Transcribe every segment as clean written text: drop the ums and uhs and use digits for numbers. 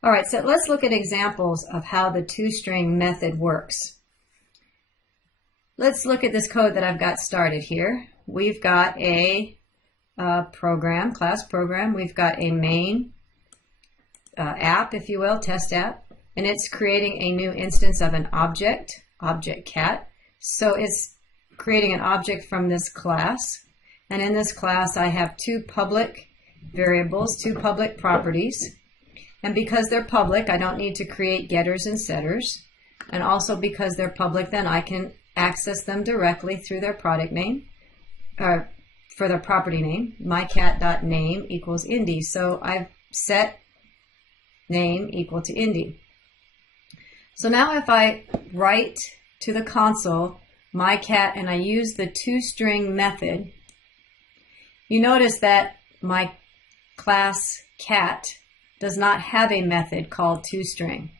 All right, so let's look at examples of how the ToString method works. Let's look at this code that I've got started here. We've got a program, class program. We've got a main app, if you will, test app, and it's creating a new instance of an object cat. So it's creating an object from this class, and in this class I have two public variables, two public properties, and because they're public I don't need to create getters and setters, and also because they're public then I can access them directly through their product name, for their property name, mycat.name equals Indy. So I've set name equal to Indy. So now if I write to the console mycat and I use the ToString method, you notice that my class cat does not have a method called ToString.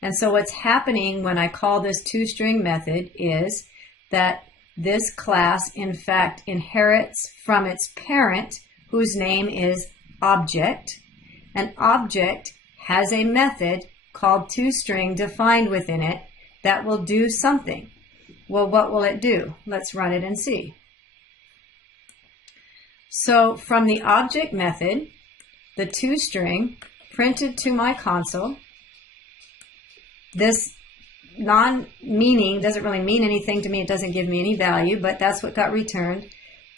And so what's happening when I call this ToString method is that this class in fact inherits from its parent, whose name is object. An object has a method called ToString defined within it that will do something. Well, what will it do? Let's run it and see. So from the object method, the ToString printed to my console. This non-meaning doesn't really mean anything to me. It doesn't give me any value, but that's what got returned.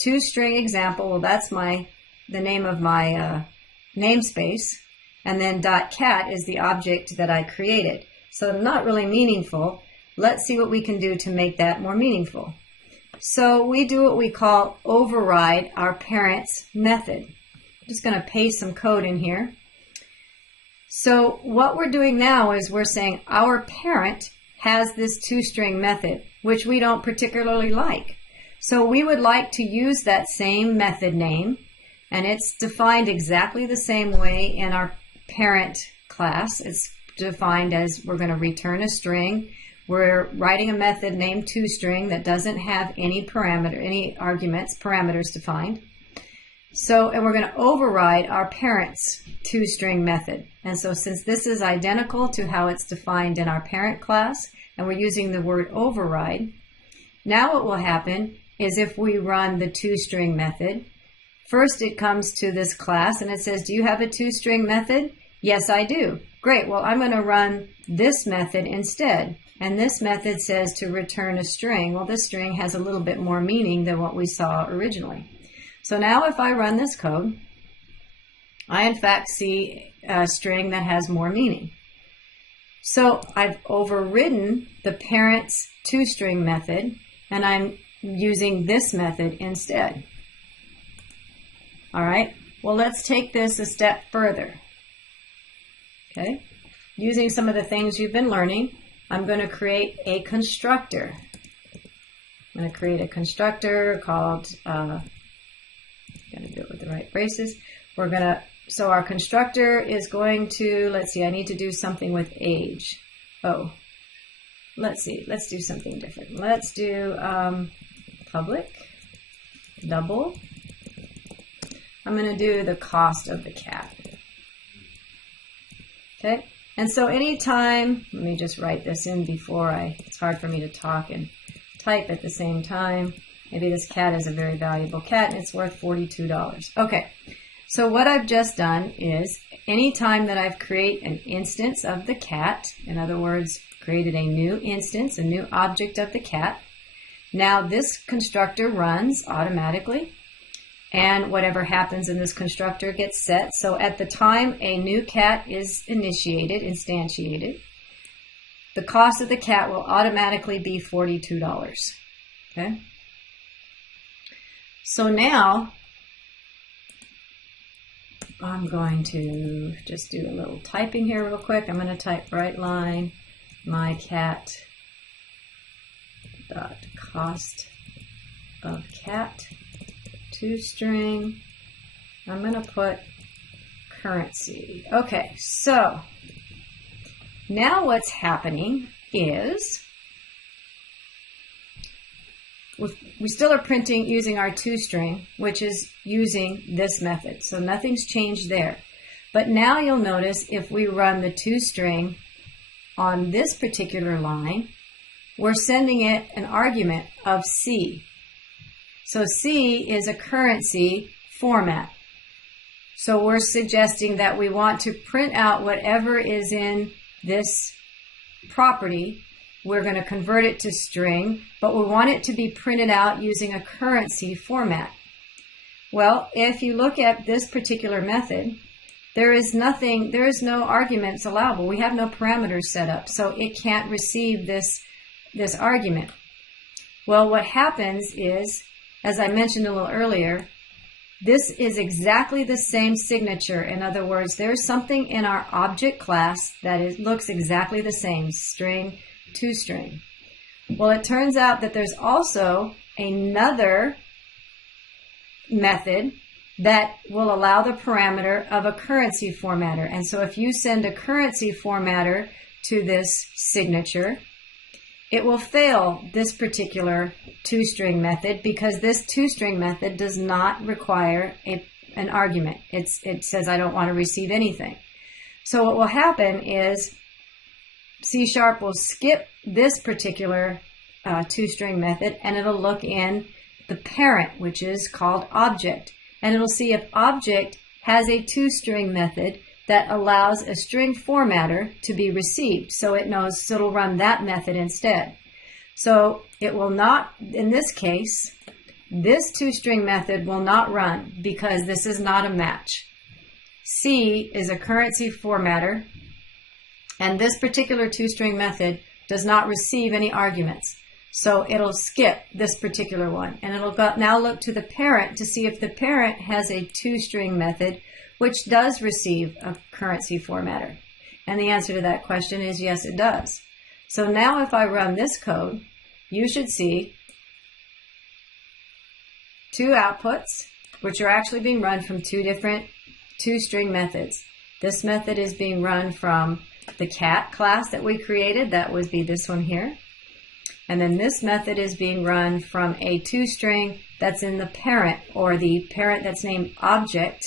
ToString example, well, that's the name of my namespace. And then .cat is the object that I created. So not really meaningful. Let's see what we can do to make that more meaningful. So we do what we call override our parent's method. I'm just going to paste some code in here. So what we're doing now is we're saying our parent has this ToString method, which we don't particularly like. So we would like to use that same method name, and it's defined exactly the same way in our parent class. It's defined as we're going to return a string. We're writing a method named ToString that doesn't have any parameters defined. So, and we're going to override our parent's ToString method. And so since this is identical to how it's defined in our parent class, and we're using the word override, now what will happen is if we run the ToString method, first it comes to this class and it says, do you have a ToString method? Yes, I do. Great, well I'm going to run this method instead. And this method says to return a string. Well, this string has a little bit more meaning than what we saw originally. So now if I run this code, I in fact see a string that has more meaning. So I've overridden the parent's ToString method and I'm using this method instead. All right, well let's take this a step further. Okay, using some of the things you've been learning, I'm going to create a constructor. I'm going to create a constructor called, got to do it with the right braces. So our constructor is going to, let's see, I need to do something with age. Oh, let's see, let's do something different. Let's do public, double. I'm going to do the cost of the cat. Okay, and so anytime, let me just write this in before it's hard for me to talk and type at the same time. Maybe this cat is a very valuable cat and it's worth $42. Okay, so what I've just done is anytime that I've created an instance of the cat, in other words, created a new instance, a new object of the cat, now this constructor runs automatically and whatever happens in this constructor gets set. So at the time a new cat is instantiated, the cost of the cat will automatically be $42. Okay? So now I'm going to just do a little typing here real quick. I'm going to type right line my cat dot cost of cat ToString. I'm going to put currency. Okay, so now what's happening is we still are printing using our ToString, which is using this method. So nothing's changed there. But now you'll notice if we run the ToString on this particular line, we're sending it an argument of C. So C is a currency format. So we're suggesting that we want to print out whatever is in this property. We're going to convert it to string, but we want it to be printed out using a currency format. Well, if you look at this particular method, there is no arguments allowable. We have no parameters set up, so it can't receive this argument. Well, what happens is, as I mentioned a little earlier, this is exactly the same signature. In other words, there's something in our object class that looks exactly the same, string, ToString. Well, it turns out that there's also another method that will allow the parameter of a currency formatter. And so if you send a currency formatter to this signature, it will fail this particular ToString method because this ToString method does not require an argument. It says I don't want to receive anything. So what will happen is C# will skip this particular ToString method, and it'll look in the parent, which is called object. And it'll see if object has a ToString method that allows a string formatter to be received. So it knows, so it'll run that method instead. So it will not, in this case, this ToString method will not run because this is not a match. C is a currency formatter, and this particular ToString method does not receive any arguments. So it'll skip this particular one, and it'll now look to the parent to see if the parent has a ToString method which does receive a currency formatter. And the answer to that question is yes, it does. So now if I run this code, you should see two outputs, which are actually being run from two different ToString methods. This method is being run from the cat class that we created. That would be this one here. And then this method is being run from a ToString that's in the parent, or the parent that's named object,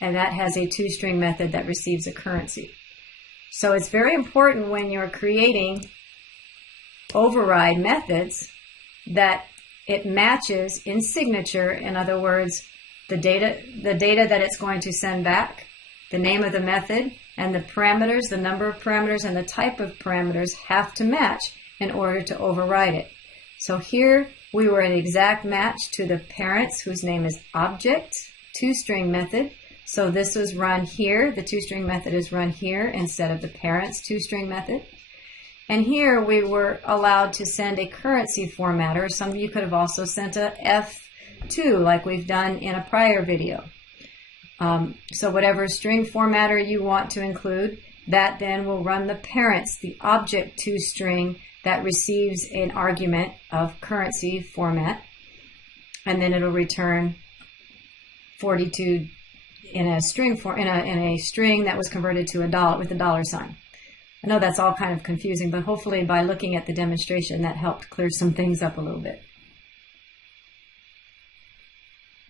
and that has a ToString method that receives a currency. So it's very important when you're creating override methods that it matches in signature. In other words, the data that it's going to send back, the name of the method, and the parameters, the number of parameters, and the type of parameters have to match in order to override it. So here we were an exact match to the parents, whose name is object, ToString method. So this was run here. The ToString method is run here instead of the parents' ToString method. And here we were allowed to send a currency formatter. Some of you could have also sent a F2 like we've done in a prior video. So whatever string formatter you want to include, that then will run the parents, the object ToString that receives an argument of currency format, and then it'll return 42 in a string that was converted to a dollar with a dollar sign. I know that's all kind of confusing, but hopefully by looking at the demonstration that helped clear some things up a little bit.